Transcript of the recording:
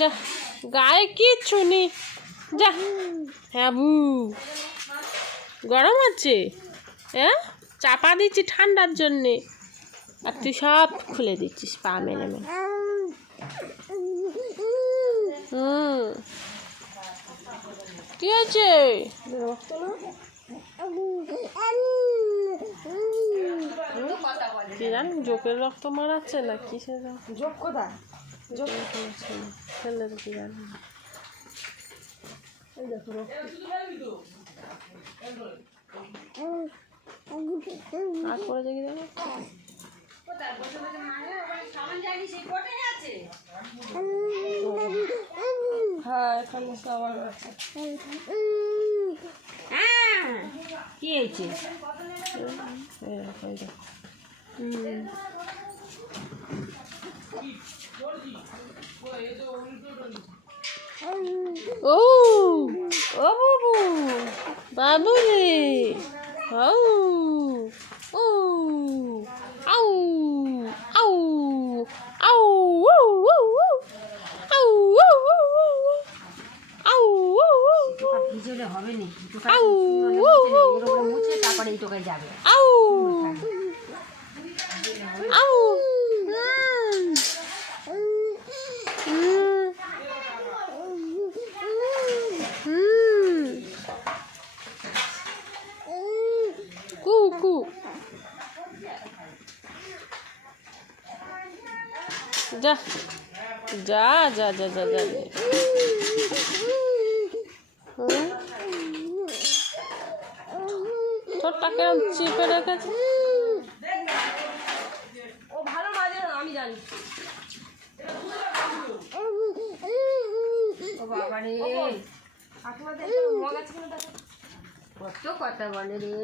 যা গায়ে কিচ্ছু নেই যা। হ্যাঁ বু গরম আছে, হ্যাঁ চাপা দিচ্ছি ঠান্ডার জন্যে, আর তুই সব খুলে দিচ্ছিস পা মেলে মেলে। কি আছে? কি জানি জোকের রক্ত মারাচ্ছে না কিসের যোগ কোথায়? ফেলে কি জানি। আর করে দেখি দেখো। হ্যাঁ এখানে সবার আছে। কি হয়েছে? ও ও বাবু বাবু রে, ও ও আউ আউ আউ আউ আউ ভিজলে হবে নি, আউ মুছে তারপরে এই টোকায় যাবে। আউ আউ কু কু যা যা যা যা যা যা। তোরটা কেমন চিপে রেখেছে? ও ভালো মাঝে আমি জানি। ও বাবা রে কত কথা বলে রে।